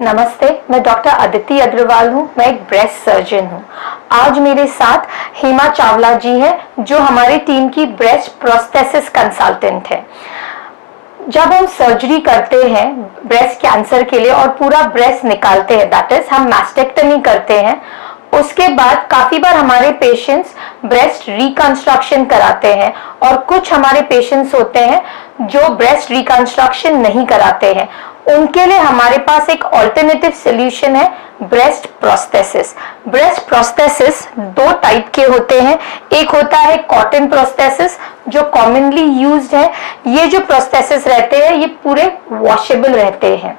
नमस्ते, मैं डॉक्टर अदिति अग्रवाल हूँ। मैं एक ब्रेस्ट सर्जन हूँ। आज मेरे साथ हेमा चावला जी हैं, जो हमारी टीम की ब्रेस्ट प्रोस्थेसिस कंसल्टेंट है। जब हम सर्जरी करते हैं ब्रेस्ट कैंसर के लिए और पूरा ब्रेस्ट निकालते हैं, दैट इज हम मैस्टेक्टमी करते हैं, उसके बाद काफी बार हमारे पेशेंट्स ब्रेस्ट रिकंस्ट्रक्शन कराते हैं और कुछ हमारे पेशेंट्स होते हैं जो ब्रेस्ट रिकंस्ट्रक्शन नहीं कराते हैं। उनके लिए हमारे पास एक ऑल्टरनेटिव सॉल्यूशन है, ब्रेस्ट प्रोस्थेसिस। ब्रेस्ट प्रोस्थेसिस दो टाइप के होते हैं। एक होता है कॉटन प्रोस्थेसिस, जो कॉमनली यूज्ड है। ये जो प्रोस्थेसिस रहते हैं ये पूरे वॉशेबल रहते हैं।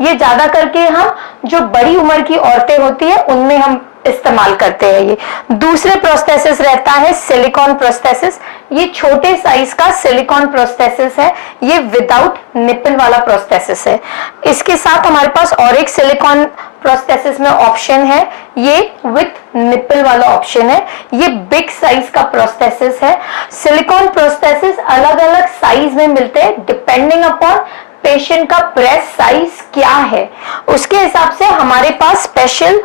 ये ज्यादा करके हम जो बड़ी उम्र की औरतें होती है उनमें हम इस्तेमाल करते हैं। ये दूसरे प्रोस्थेसिस रहता है सिलिकॉन प्रोस्थेसिस। ये छोटे साइज का सिलिकॉन प्रोस्थेसिस है। ये विदाउट निपल वाला प्रोस्थेसिस है। इसके साथ हमारे पास और एक सिलिकॉन प्रोस्थेसिस में ऑप्शन है, ये विथ निपल वाला ऑप्शन है। ये बिग साइज का प्रोस्थेसिस है। सिलिकॉन प्रोस्थेसिस अलग अलग साइज में मिलते हैं, डिपेंडिंग अपॉन पेशेंट का ब्रेस्ट साइज क्या है उसके हिसाब से हमारे पास स्पेशल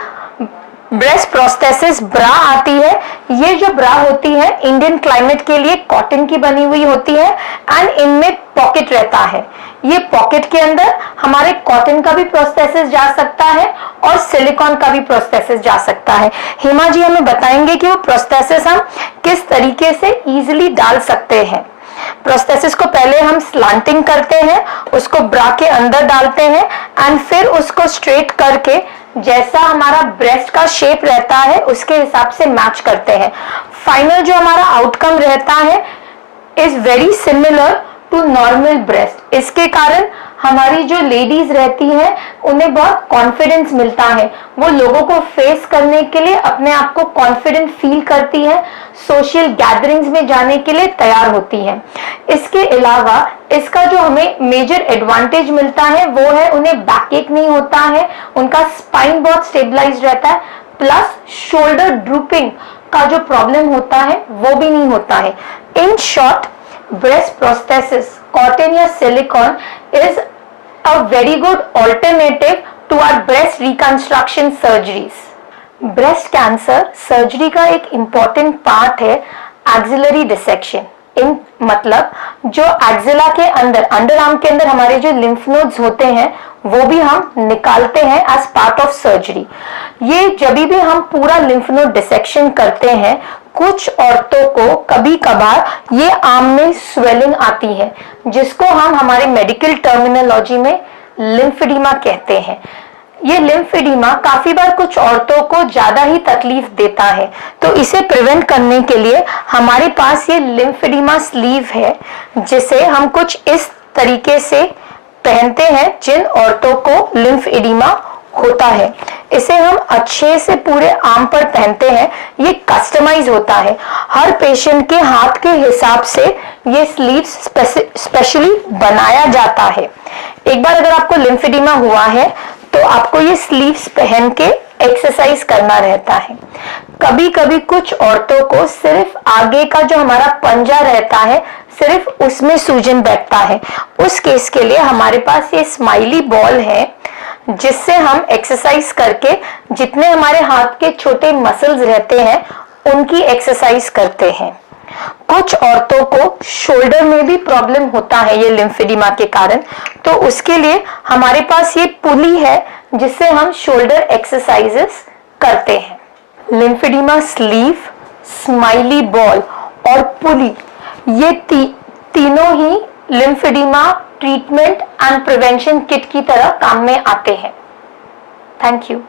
ब्रेस्ट प्रोस्थेसिस ब्रा आती है। ये जो ब्रा होती है इंडियन क्लाइमेट के लिए कॉटन की बनी हुई होती है एंड इनमें पॉकेट रहता है। ये पॉकेट के अंदर हमारे कॉटन का भी प्रोस्थेसिस जा सकता है और सिलिकॉन का भी प्रोस्थेसिस जा सकता है। हेमा जी हमें बताएंगे कि वो प्रोस्थेसिस हम किस तरीके से इजीली डाल सकते हैं। प्रोस्थेसिस को पहले हम स्लांटिंग करते हैं, उसको ब्रा के अंदर डालते हैं एंड फिर उसको स्ट्रेट करके जैसा हमारा ब्रेस्ट का शेप रहता है उसके हिसाब से मैच करते हैं। फाइनल जो हमारा आउटकम रहता है is very similar to normal breast. इसके कारण हमारी जो लेडीज रहती हैं उन्हें बहुत कॉन्फिडेंस मिलता है। वो लोगों को फेस करने के लिए अपने आप को कॉन्फिडेंट फील करती है, सोशल गैदरिंग्स में जाने के लिए तैयार होती है। इसके अलावा इसका जो हमें मेजर एडवांटेज मिलता है वो है उन्हें बैक एक नहीं होता है, उनका स्पाइन बहुत स्टेबलाइज रहता है, प्लस शोल्डर ड्रूपिंग का जो प्रॉब्लम होता है वो भी नहीं होता है। In short, breast prosthesis, cotton या silicone is a very good alternative to our breast reconstruction surgeries. Breast cancer surgery का एक इम्पॉर्टेंट पार्ट है एक्सिलरी डिसेक्शन। इन मतलब जो एक्सिला के अंदर, अंडर आर्म के अंदर हमारे जो लिम्फ नोड्स होते हैं वो भी हम निकालते हैं एज पार्ट ऑफ सर्जरी। ये जब भी हम पूरा लिम्फ नोड डिसेक्शन करते हैं, कुछ औरतों को कभी कभार ये आर्म में स्वेलिंग आती है, जिसको हम हमारे मेडिकल टर्मिनोलॉजी में लिम्फेडिमा कहते हैं। ये लिम्फेडिमा काफी बार कुछ औरतों को ज्यादा ही तकलीफ देता है, तो इसे प्रिवेंट करने के लिए हमारे पास ये लिम्फेडिमा स्लीव है, जिसे हम कुछ इस तरीके से पहनते हैं जिन औरतों को लिम्फेडिमा होता है। इसे हम अच्छे से पूरे आर्म पर पहनते हैं। ये कस्टमाइज होता है, हर पेशेंट के हाथ के हिसाब से ये स्लीव्स स्पेशली बनाया जाता है। एक बार अगर आपको लिम्फेडिमा हुआ है तो आपको ये स्लीव्स पहन के एक्सरसाइज करना रहता है। कभी कभी कुछ औरतों को सिर्फ आगे का जो हमारा पंजा रहता है सिर्फ उसमें सूजन बैठता है। उस केस के लिए हमारे पास ये स्माइली बॉल है, जिससे हम एक्सरसाइज करके जितने हमारे हाथ के छोटे मसल्स रहते हैं उनकी एक्सरसाइज करते हैं। कुछ औरतों को शोल्डर में भी प्रॉब्लम होता है ये लिम्फेडिमा के कारण, तो उसके लिए हमारे पास ये पुली है जिससे हम शोल्डर एक्सरसाइजेस करते हैं। लिम्फेडिमा स्लीव, स्माइली बॉल और पुली, ये तीनों ही lymphoedema treatment and prevention kit की तरह काम में आते हैं। Thank you.